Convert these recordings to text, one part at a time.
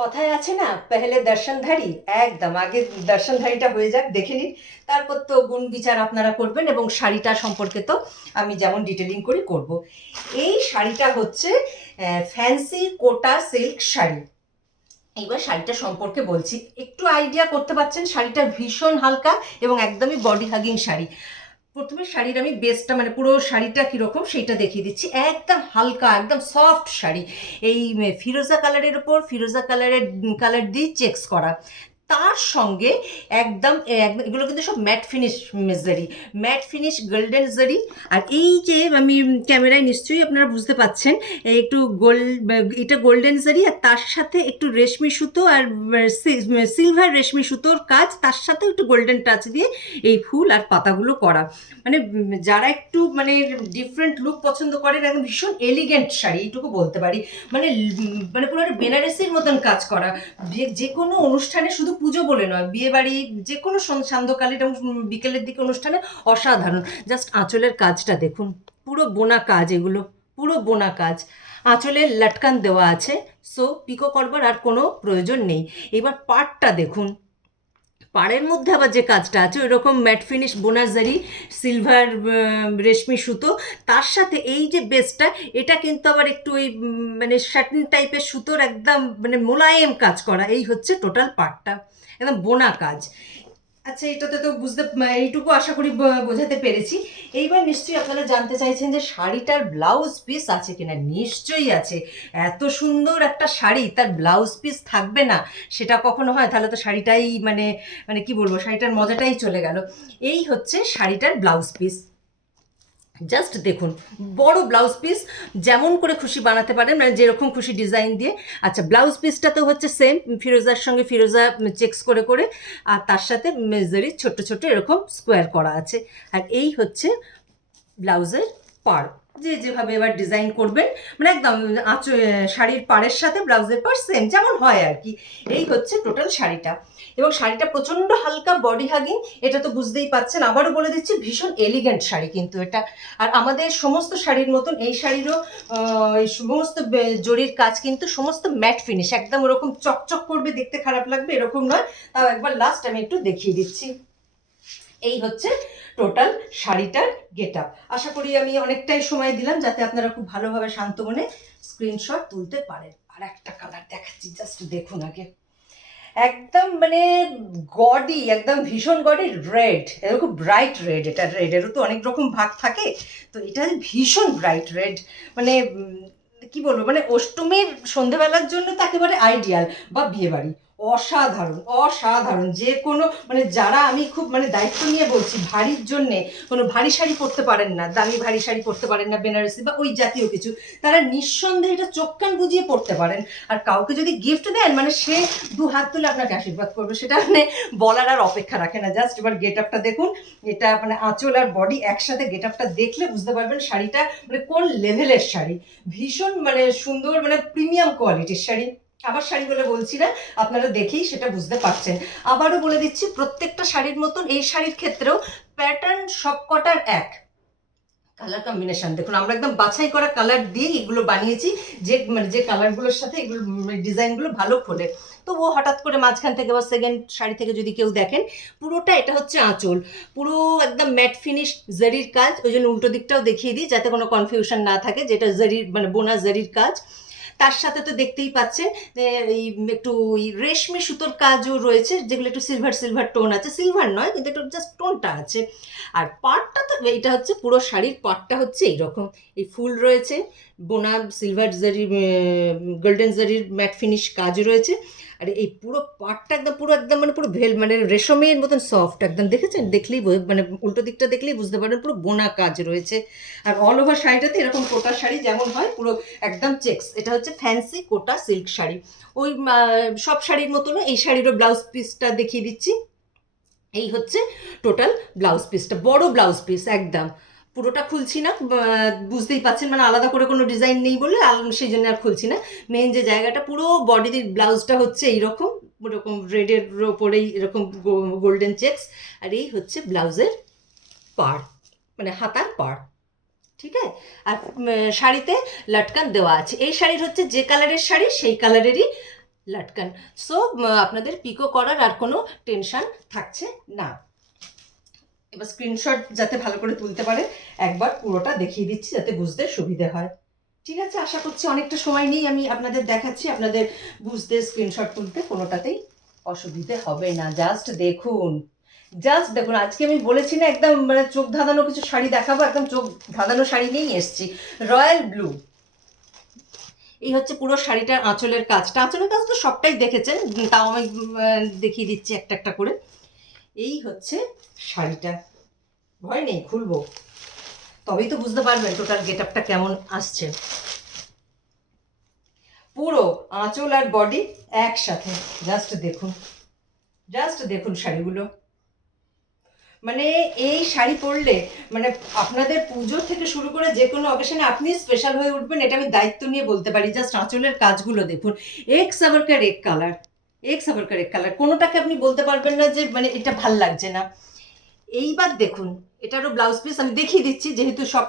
কথায় আছে না, পেহলে দর্শনধারী। একদম আগে দর্শনধারীটা হয়ে যাক, দেখে নিন, তারপর তো গুণ বিচার আপনারা করবেন। এবং শাড়িটা সম্পর্কে তো আমি যেমন ডিটেলিং করি করব। এই শাড়িটা হচ্ছে ফ্যান্সি কোটা সিল্ক শাড়ি। এইবার শাড়িটা সম্পর্কে বলছি, একটু আইডিয়া করতে পারছেন শাড়িটা ভীষণ হালকা এবং একদমই বডি হাগিং শাড়ি। প্রথমে শাড়ির আমি বেসটা মানে পুরো শাড়িটা কীরকম সেইটা দেখিয়ে দিচ্ছি। একদম হালকা একদম সফট শাড়ি, এই ফিরোজা কালারের ওপর ফিরোজা কালার দিয়ে চেক্স করা। তার সঙ্গে একদম এগুলো কিন্তু সব ম্যাট ফিনিশ জারি, ম্যাট ফিনিশ গোল্ডেন জারি। আর এই যে আমি ক্যামেরায় নিশ্চয়ই আপনারা বুঝতে পাচ্ছেন, একটু এটা গোল্ডেন জারি, আর তার সাথে একটু রেশমি সুতো আর সিলভার রেশমি সুতোর কাজ, তার সাথে একটু গোল্ডেন টাচ দিয়ে এই ফুল আর পাতাগুলো করা। মানে যারা একটু মানে ডিফারেন্ট লুক পছন্দ করেন, একদম ভীষণ এলিগেন্ট শাড়ি এইটুকু বলতে পারি। মানে মানে পুরো বেনারসির মতন কাজ করা। যে কোনো অনুষ্ঠানে, শুধু পুজো বলে নয়, বিয়ে বাড়ি, যে কোনো সান্ধ্যকালীন এবং বিকেলের দিকে অনুষ্ঠানে অসাধারণ। জাস্ট আঁচলের কাজটা দেখুন, পুরো বোনা কাজ, এগুলো পুরো বোনা কাজ। আঁচলে লটকান দেওয়া আছে, সো পিকো করবার আর কোনো প্রয়োজন নেই। এবার পাড়টা দেখুন, পাড়ের মধ্যে আবার যে কাজটা আছে ওই রকম ম্যাট ফিনিশ বোনাজারি, সিলভার রেশমি সুতো, তার সাথে এই যে বেসটা, এটা কিন্তু আবার একটু ওই মানে শাটিন টাইপের সুতোর একদম মানে মোলায়েম কাজ করা। এই হচ্ছে টোটাল পার্টটা, একদম বোনা কাজ। আচ্ছা, এটাতে তো এইটুকু আশা করি বোঝাতে পেরেছি। এইবার নিশ্চয়ই আপনারা জানতে চাইছেন যে শাড়িটার ব্লাউজ পিস আছে কিনা। নিশ্চয়ই আছে। এত সুন্দর একটা শাড়ি, তার ব্লাউজ পিস থাকবে না সেটা কখনো হয়? তাহলে তো শাড়িটাই মানে মানে কি বলবো, শাড়িটার মজাটাই চলে গেল। এই হচ্ছে শাড়িটার ব্লাউজ পিস। জাস্ট দেখুন, বড় ব্লাউজ পিস, যেমন করে খুশি বানাতে পারেন, মানে যেরকম খুশি ডিজাইন দিয়ে। আচ্ছা, ব্লাউজ পিসটা তো হচ্ছে সেম ফিরোজার সঙ্গে ফিরোজা চেক্স করে করে, আর তার সাথে মেজারি ছোট্ট ছোট্ট এরকম স্কোয়ার করা আছে। আর এই হচ্ছে ব্লাউজের পাড়। যে যেভাবে এবার ডিজাইন করবেন, মানে একদম শাড়ির পাড়ের সাথে ব্লাউজের পাড় সেম যেমন হয় আর কি। এই হচ্ছে টোটাল শাড়িটা। এবং শাড়িটা প্রচণ্ড হালকা বডি হাগিং, এটা তো বুঝতেই পাচ্ছেন। আবারও বলে দিচ্ছি, ভীষণ এলিগেন্ট শাড়ি কিন্তু এটা। আর আমাদের সমস্ত শাড়ির মতন এই শাড়িরও এই সমস্ত জরির কাজ কিন্তু সমস্ত ম্যাট ফিনিশ, একদম ওরকম চকচক করবে, দেখতে খারাপ লাগবে এরকম নয়। তাও একবার লাস্ট আমি একটু দেখিয়ে দিচ্ছি। এই হচ্ছে টোটাল শাড়িটার গেট আপ। আশা করি আমি অনেকটাই সময় দিলাম যাতে আপনারা খুব ভালোভাবে শান্ত মনে স্ক্রিনশট তুলতে পারেন। আর একটা কালার দেখাচ্ছি, জাস্ট দেখুন আগে। একদম মানে গডি, একদম ভীষণ গডি রেড, এরকম ব্রাইট রেড। এটা রেডেরও তো অনেক রকম ভাগ থাকে, তো এটা ভীষণ ব্রাইট রেড। মানে কি বলবো, মানে অষ্টমীর সন্ধেবেলার জন্য তো একেবারে আইডিয়াল, বা বিয়েবাড়ি। অসাধারণ অসাধারণ। যে কোনো মানে যারা, আমি খুব মানে দায়িত্ব নিয়ে বলছি, ভারীর জন্যে, কোনো ভারী শাড়ি পরতে পারেন না, দামি ভারী শাড়ি পরতে পারেন না, বেনারসি বা ওই জাতীয় কিছু, তারা নিঃসন্দেহে এটা চোখ কান বুঝিয়ে পরতে পারেন। আর কাউকে যদি গিফট দেন, মানে সে দু হাত তুলে আপনাকে আশীর্বাদ করবে, সেটা মানে বলার আর অপেক্ষা রাখে না। জাস্ট এবার গেট আপটা দেখুন। এটা মানে আঁচল আর বডি একসাথে গেট আপটা দেখলে বুঝতে পারবেন শাড়িটা মানে কোন লেভেলের শাড়ি। ভীষণ মানে সুন্দর, মানে প্রিমিয়াম কোয়ালিটির শাড়ি। আবার শাড়ি বলে বলছি না, আপনারা দেখেই সেটা বুঝতে পারছেন। আবারও বলে দিচ্ছি, প্রত্যেকটা শাড়ির মতন এই শাড়ির ক্ষেত্রেও প্যাটার্ন সবকটার এক। কালার কম্বিনেশন দেখুন, আমরা একদম বাছাই করা কালার দিয়ে এগুলো বানিয়েছি, যে মানে যে কালারগুলোর সাথে এগুলো ডিজাইনগুলো ভালো খোলে। তো ও হঠাৎ করে মাঝখান থেকে বা সেকেন্ড শাড়ি থেকে যদি কেউ দেখেন, পুরোটা এটা হচ্ছে আঁচল, পুরো একদম ম্যাট ফিনিশ জারির কাজ। ওই জন্য উল্টো দিকটাও দেখিয়ে দিই যাতে কোনো কনফিউশন না থাকে, যেটা জারির মানে বোনা জারির কাজ। তার সাথে তো দেখতেই পাচ্ছেন এই একটু রেশমি সুতোর কাজও রয়েছে, যেগুলো একটু সিলভার সিলভার টোন আছে, সিলভার নয় কিন্তু একটু জাস্ট টোনটা আছে। আর পাড়টা তো এইটা হচ্ছে পুরো শাড়ির পাড়টা হচ্ছে এইরকম, এই ফুল রয়েছে, বোনা সিলভার জারি গোল্ডেন জারির ম্যাট ফিনিশ কাজ রয়েছে। আর এই পুরো পাড়টা একদম পুরো একদম মানে পুরো মানে রেশমের মতন সফট একদম, দেখেছেন? দেখলেই মানে উল্টো দিকটা দেখলেই বুঝতে পারবেন পুরো বোনা কাজ রয়েছে। আর অল ওভার শাড়িটাতে এরকম কোটা শাড়ি যেমন হয় পুরো একদম চেক্স, এটা হচ্ছে ফ্যান্সি কোটা সিল্ক শাড়ি। ওই সব শাড়ির মতনও এই শাড়িরও ব্লাউজ পিসটা দেখিয়ে দিচ্ছি। এই হচ্ছে টোটাল ব্লাউজ পিসটা, বড় ব্লাউজ পিস একদম। পুরোটা খুলছি না, বুঝতেই পাচ্ছেন, মানে আলাদা করে কোনো ডিজাইন নেই বলে সেই জন্য আর খুলছি না। মেন যে জায়গাটা, পুরো বডির ব্লাউজটা হচ্ছে এইরকম, ওরকম রেডের ওপরেই এরকম গোল্ডেন চেক্স। আর এই হচ্ছে ব্লাউজের পাড়, মানে হাতার পাড়। ঠিক আছে? আর শাড়িতে লটকান দেওয়া আছে। এই শাড়ির হচ্ছে যে কালারের শাড়ি সেই কালারেরই লাটকান। সো আপনাদের পিকো করার আর কোনো টেনশন থাকছে না। এবার স্ক্রিনশট যাতে ভালো করে তুলতে পারে একবার পুরোটা দেখিয়ে দিচ্ছি যাতে বুঝতে সুবিধে হয়। ঠিক আছে, আশা করছি অনেকটা সময় নেই, আমি আপনাদের দেখাচ্ছি, আপনাদের বুঝতে স্ক্রিনশট তুলতে কোনোটাতেই অসুবিধে হবে না। জাস্ট দেখুন, জাস্ট দেখুন, আজকে আমি বলেছি না একদম মানে চোখ ধাঁধানো কিছু শাড়ি দেখাবো, একদম চোখ ধাঁধানো শাড়ি নিয়েই এসছি। রয়্যাল ব্লু, এই হচ্ছে পুরো শাড়িটার আঁচলের কাজটা। আঁচলের কাজ তো সবটাই দেখেছেন, তাও আমি দেখিয়ে দিচ্ছি একটা একটা করে। এই হচ্ছে শাড়িটা, ভয় নেই, খুলবো তবেই তো বুঝতে পারবেন টোটাল গেট আপটা কেমন আসছে। পুরো আঁচল আর বডি একসাথে, জাস্ট দেখুন, জাস্ট দেখুন শাড়িগুলো। মানে এই শাড়ি পরলে মানে আপনাদের পুজো থেকে শুরু করে যে কোনো অকেশনে আপনি স্পেশাল হয়ে উঠবেন, এটা আমি দায়িত্ব নিয়ে বলতে পারি। জাস্ট আঁচলের কাজগুলো দেখুন, এক সাবারকার এক কালার, এক সাবারকার এক কালার, কোনোটাকে আপনি বলতে পারবেন না যে মানে এটা ভাল লাগছে না। এইবার দেখুন, এটারও ব্লাউজ পিস আমি দেখিয়ে দিচ্ছি, যেহেতু সব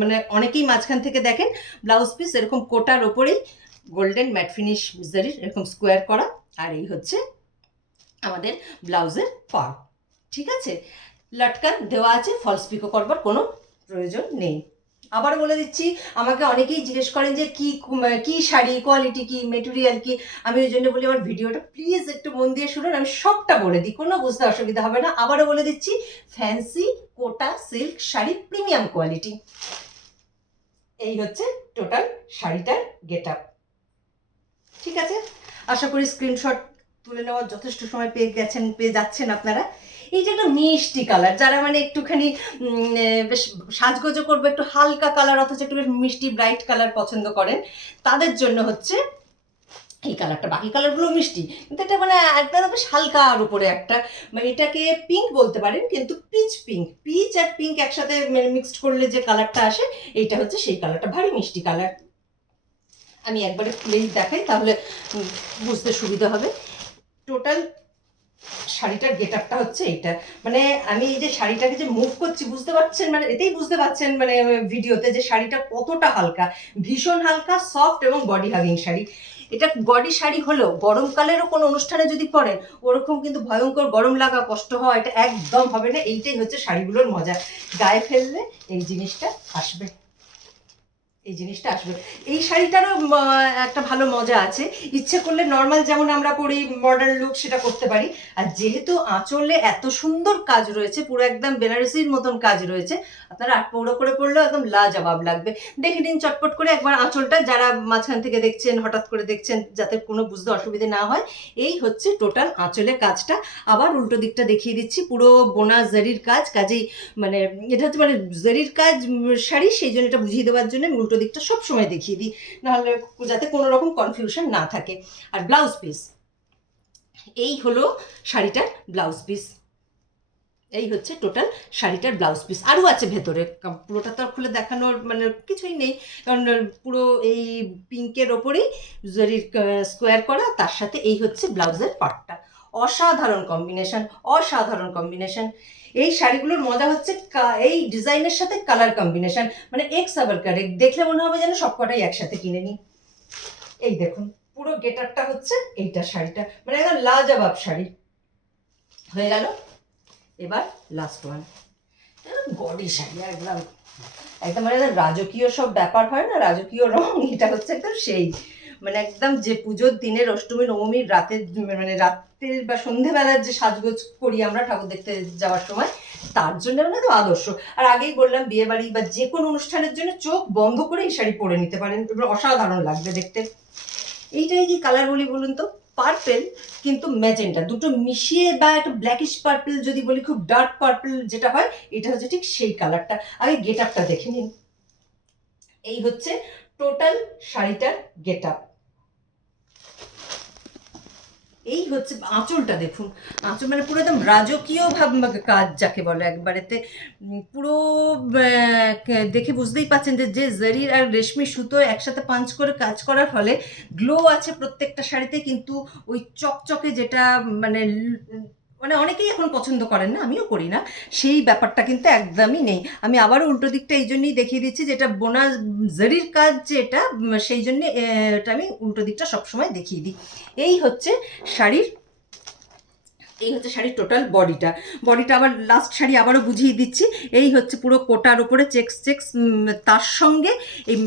মানে অনেকেই মাঝখান থেকে দেখেন। ব্লাউজ পিস এরকম কোটার ওপরেই গোল্ডেন ম্যাট ফিনিশ জারির এরকম স্কোয়ার করা, আর এই হচ্ছে আমাদের ব্লাউজের পার্ট। ঠিক আছে, লটকান দেওয়া আছে, ফলস পিকো করবার কোনো প্রয়োজন নেই। আবার বলে দিচ্ছি, আমাকে অনেকেই জিজ্ঞেস করেন যে কি শাড়ি, কোয়ালিটি কি, মেটেরিয়াল কি। আমি ওই জন্য বলি আমার ভিডিওটা প্লিজ একটু মন দিয়ে শুনুন, আমি সবটা বলে দিই, কোনো বুঝতে অসুবিধা হবে না। আবারও বলে দিচ্ছি, ফ্যান্সি কোটা সিল্ক শাড়ি, প্রিমিয়াম কোয়ালিটি। এই হচ্ছে টোটাল শাড়িটার গেট আপ। ঠিক আছে, আশা করি স্ক্রিনশট তুলে নেওয়ার যথেষ্ট সময় পেয়ে যাচ্ছেন আপনারা। এইটা একটা মিষ্টি কালার, যারা মানে একটুখানি বেশ সাজগোজো করবে, একটু হালকা কালার অথচ একটু বেশ মিষ্টি ব্রাইট কালার পছন্দ করেন, তাদের জন্য হচ্ছে এই কালারটা। বাকি কালারগুলো মিষ্টি, কিন্তু এটা মানে একদম বেশ হালকার উপরে একটা, মানে এটাকে পিঙ্ক বলতে পারেন, কিন্তু পিচ পিঙ্ক, পিচ আর পিঙ্ক একসাথে মিক্সড করলে যে কালারটা আসে, এইটা হচ্ছে সেই কালারটা, ভারী মিষ্টি কালার। আমি একবারে খুলেই দেখাই, তাহলে বুঝতে সুবিধা হবে। টোটাল শাড়িটার গেট আপটা হচ্ছে এইটা। মানে আমি এই যে শাড়িটাকে যে মুভ করছি, বুঝতে পারছেন, মানে এতেই বুঝতে পারছেন মানে ভিডিওতে যে শাড়িটা কতটা হালকা, ভীষণ হালকা, সফট এবং বডি হাগিং শাড়ি। এটা বডি শাড়ি হলেও গরমকালেরও কোনো অনুষ্ঠানে যদি পরেন, ওরকম কিন্তু ভয়ঙ্কর গরম লাগা, কষ্ট হওয়া এটা একদম হবে না। এইটাই হচ্ছে শাড়িগুলোর মজা, গায়ে ফেললে এই জিনিসটা আসবে, এই জিনিসটা আসবে। এই শাড়িটারও একটা ভালো মজা আছে, ইচ্ছে করলে নর্মাল যেমন আমরা পরি মডার্ন লুক সেটা করতে পারি। আর যেহেতু আঁচলে এত সুন্দর কাজ রয়েছে, পুরো একদম বেনারসির মতন কাজ রয়েছে, আপনারা 8 পৌড়ো করে পরলেও একদম লাজবাব লাগবে। দেখে নিন চটপট করে একবার আঁচলটা, যারা মাঝখান থেকে দেখছেন, হঠাৎ করে দেখছেন, যাতে কোনো বুঝতে অসুবিধে না হয়। এই হচ্ছে টোটাল আঁচলে কাজটা। আবার উল্টো দিকটা দেখিয়ে দিচ্ছি, পুরো বোনা জারির কাজ, কাজেই মানে এটা হচ্ছে মানে জারির কাজ শাড়ি, সেই জন্য এটা বুঝিয়ে দেওয়ার জন্য আমি উল্টো দিকটা সবসময় দেখিয়ে দিই, নাহলে যাতে কোনো রকম কনফিউশন না থাকে। আর ব্লাউজ পিস, এই হলো শাড়িটার ব্লাউজ পিস, এই হচ্ছে টোটাল শাড়িটার ব্লাউজ পিস। আরও আছে ভেতরে, পুরোটা তো আর খুলে দেখানোর মানে কিছুই নেই, কারণ পুরো এই পিঙ্কের ওপরেই জরির স্কোয়ার করা, তার সাথে এই হচ্ছে ব্লাউজের পার্টটা। অসাধারণ কম্বিনেশন, অসাধারণ কম্বিনেশন। এই শাড়িগুলোর মজা হচ্ছে এই ডিজাইনের সাথে কালার কম্বিনেশন, মানে এক্স আবার কারেক, দেখলে মনে হবে যেন সবকটাই একসাথে কিনে নিই। এই দেখুন পুরো গেটারটা হচ্ছে এইটা, শাড়িটা মানে একদম লাজবাব শাড়ি হয়ে গেল। এবার লাস্ট ওয়ান, গডি শাড়ি, একদম একদম মানে রাজকীয় সব ব্যাপার হয় না, রাজকীয় রং, এটা হচ্ছে একদম সেই মানে একদম যে পুজোর দিনের অষ্টমী নবমীর রাতের মানে রাতের বা সন্ধেবেলার যে সাজগোজ করি আমরা ঠাকুর দেখতে যাওয়ার সময়, তার জন্য মানে তো আদর্শ। আর আগেই বললাম, বিয়ে বাড়ি বা যে কোনো অনুষ্ঠানের জন্য চোখ বন্ধ করে এই শাড়ি পরে নিতে পারেন, অসাধারণ লাগবে দেখতে। এইটাই কি কালার বলি বলুন তো, পার্পেল কিন্তু ম্যাজেন্টা, দুটো মিশিয়ে, বা একটা ব্ল্যাকিশ পার্পেল যদি বলি, খুব ডার্ক পার্পেল যেটা হয়, এটা হচ্ছে ঠিক সেই কালারটা। আগে গেট আপটা দেখে নিন, এই হচ্ছে টোটাল শাড়িটার গেট আপ। এই হচ্ছে আঁচলটা দেখুন, আঁচল মানে পুরো একদম রাজকীয় কাজ যাকে বলে, একবারেতে পুরো দেখে বুঝতেই পাচ্ছেন যে যে জারির আর রেশমি সুতো একসাথে পাঞ্চ করে কাজ করার ফলে গ্লো আছে প্রত্যেকটা শাড়িতে, কিন্তু ওই চকচকে যেটা মানে মানে অনেকেই এখন পছন্দ করেন না, আমিও করি না, সেই ব্যাপারটা কিন্তু একদমই নেই। আমি আবারও উল্টো দিকটা এই জন্যই দেখিয়ে দিচ্ছি, যেটা বোনা জরির কাজ যেটা, সেই জন্যে এটা আমি উল্টো দিকটা সবসময় দেখিয়ে দিই। এই হচ্ছে শাড়ির টোটাল বডিটা আবার লাস্ট শাড়ি আবারও বুঝিয়ে দিচ্ছি। এই হচ্ছে পুরো কোটার উপরে চেক্স তার সঙ্গে এই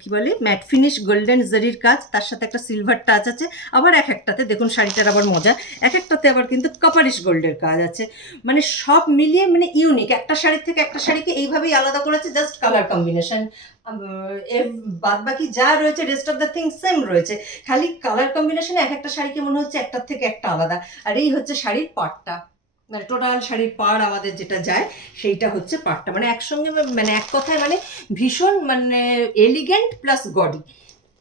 কী বলে ম্যাট ফিনিশ গোল্ডেন জারির কাজ, তার সাথে একটা সিলভার টাচ আছে। আবার এক একটাতে দেখুন শাড়িটার আবার মজা, এক একটাতে আবার কিন্তু কাপারিশ গোল্ডের কাজ আছে। মানে সব মিলিয়ে মানে ইউনিক, একটা শাড়ির থেকে একটা শাড়িকে এইভাবেই আলাদা করেছে, জাস্ট কালার কম্বিনেশন। এর বাদ বাকি যা রয়েছে rest of the thing same রয়েছে, খালি কালার কম্বিনেশনে এক একটা শাড়িকে মনে হচ্ছে একটার থেকে একটা আলাদা। আর এই হচ্ছে শাড়ির পাড়টা, মানে টোটাল শাড়ির পাড় আমাদের যেটা যায় সেইটা হচ্ছে পাড়টা, মানে একসঙ্গে মানে এক কথায় মানে ভীষণ মানে এলিগেন্ট প্লাস গডি।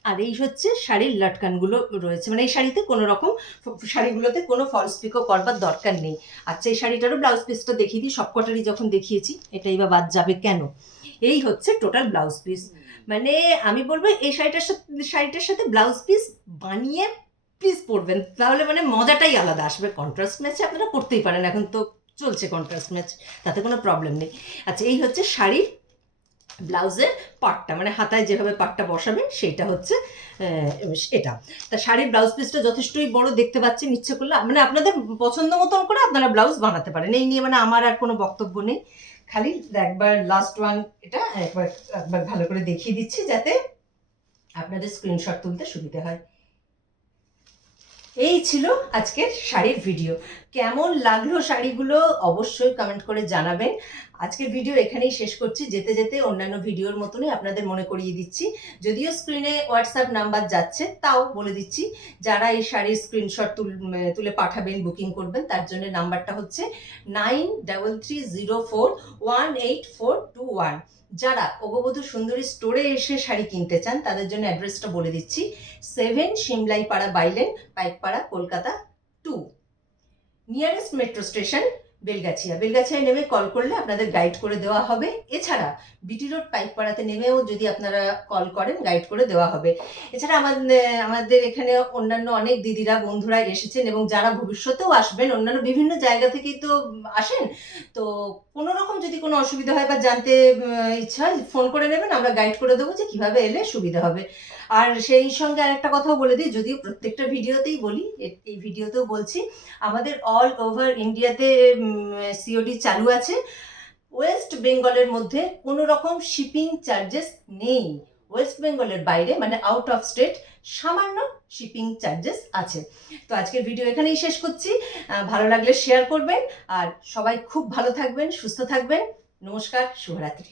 আর এই হচ্ছে শাড়ির লটকানগুলো রয়েছে, মানে এই শাড়িতে কোনো রকম শাড়িগুলোতে কোনো ফলস পিকো করবার দরকার নেই। আচ্ছা, এই শাড়িটারও ব্লাউজ পিসটা দেখিয়ে দিই, সবকটারই যখন দেখিয়েছি এটাই বা বাদ যাবে কেন। এই হচ্ছে টোটাল ব্লাউজ পিস, মানে আমি বলবো এই শাড়িটার সাথে ব্লাউজ পিস বানিয়ে প্লিজ পরবেন, তাহলে মানে মজাটাই আলাদা আসবে। কন্ট্রাস্ট ম্যাচে আপনারা পরতেই পারেন, এখন তো চলছে কন্ট্রাস্ট ম্যাচ, তাতে কোনো প্রবলেম নেই। আচ্ছা, এই হচ্ছে শাড়ির ব্লাউজের পাটটা, মানে হাতায় যেভাবে পাটটা বসাবেন সেইটা হচ্ছে এটা। তা শাড়ির ব্লাউজ পিসটা যথেষ্টই বড় দেখতে পাচ্ছেন, ইচ্ছে করলে মানে আপনাদের পছন্দ মতন করে আপনারা ব্লাউজ বানাতে পারেন, এই নিয়ে মানে আমার আর কোনো বক্তব্য নেই। খালি একবার লাস্ট ওয়ান এটা একবার ভালো করে দেখিয়ে দিচ্ছি যাতে আপনাদের স্ক্রিনশট তুলতে সুবিধা হয়। এই ছিল আজকের শাড়ির ভিডিও। কেমন লাগলো শাড়িগুলো অবশ্যই কমেন্ট করে জানাবেন। আজকের ভিডিও এখানেই শেষ করছি, যেতে যেতে অন্যান্য ভিডিওর মতনই আপনাদের মনে করিয়ে দিচ্ছি, যদিও স্ক্রিনে হোয়াটসঅ্যাপ নাম্বার যাচ্ছে তাও বলে দিচ্ছি, যারা এই শাড়ির স্ক্রিনশট তুলে পাঠাবেন বুকিং করবেন তার জন্য নাম্বারটা হচ্ছে 9330418421। যারা অগবধূ সুন্দরী স্টোরে এসে শাড়ি কিনতে চান তাদের জন্য অ্যাড্রেসটা বলে দিচ্ছি, 7 Simlaipara bylane, Paikpara, Kolkata 2। Nearest metro station বেলগাছিয়ায় নেমে কল করলে আপনাদের গাইড করে দেওয়া হবে। এছাড়া বিটি রোড পাইকপাড়াতে নেমেও যদি আপনারা কল করেন গাইড করে দেওয়া হবে। এছাড়া আমাদের এখানে অন্যান্য অনেক দিদিরা বন্ধুরা এসেছেন এবং যারা ভবিষ্যতেও আসবেন, অন্যান্য বিভিন্ন জায়গা থেকেই তো আসেন, তো কোনো রকম যদি কোনো অসুবিধা হয় বা জানতে ইচ্ছা হয় ফোন করে নেবেন, আমরা গাইড করে দেবো যে কীভাবে এলে সুবিধা হবে। আর সেই সঙ্গে আরেকটা কথাও বলে দিই, যদিও প্রত্যেকটা ভিডিওতেই বলি, এই ভিডিওতেও বলছি, আমাদের অল ওভার ইন্ডিয়াতে সিওডি চালু আছে। ওয়েস্ট বেঙ্গলের মধ্যে কোনো রকম শিপিং চার্জেস নেই, ওয়েস্ট বেঙ্গলের বাইরে মানে আউট অফ স্টেট সামান্য শিপিং চার্জেস আছে। তো আজকের ভিডিও এখানেই শেষ করছি, ভালো লাগলে শেয়ার করবেন, আর সবাই খুব ভালো থাকবেন, সুস্থ থাকবেন। নমস্কার, শুভরাত্রি।